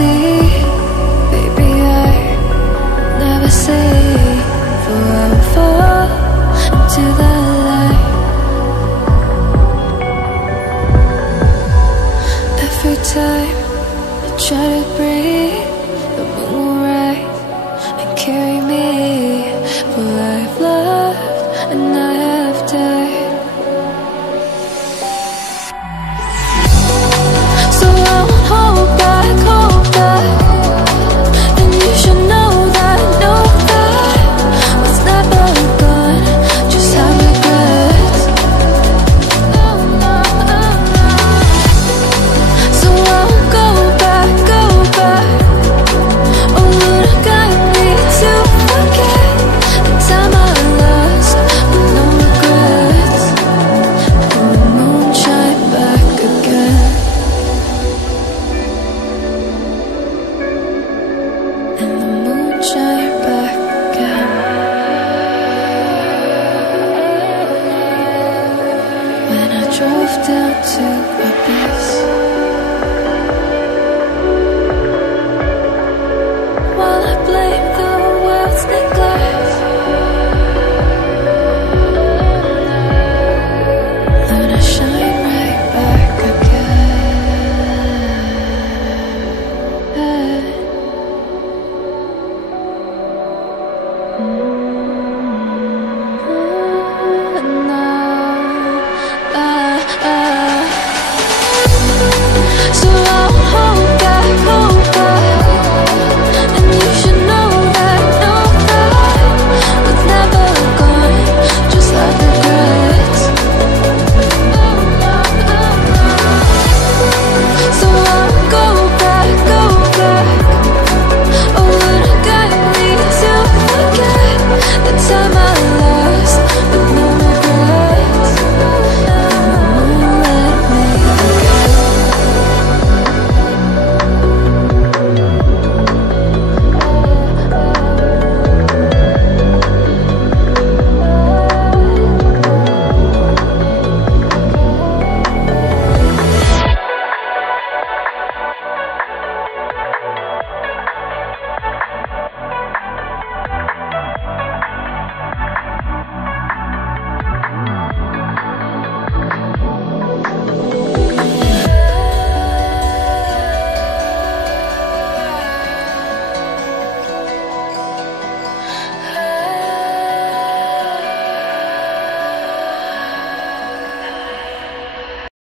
see, baby, I never say, for I will fall into the light. Every time I try to breathe, the moon will rise and carry me, for I've loved and I have died. So I won't hold back, and you should know that what's never gone just have regrets. So I won't go back, oh Lord, I got me to forget the time I lost with no regrets. And the moon shine back again. And the moon shine back again. When I drove down to my bed.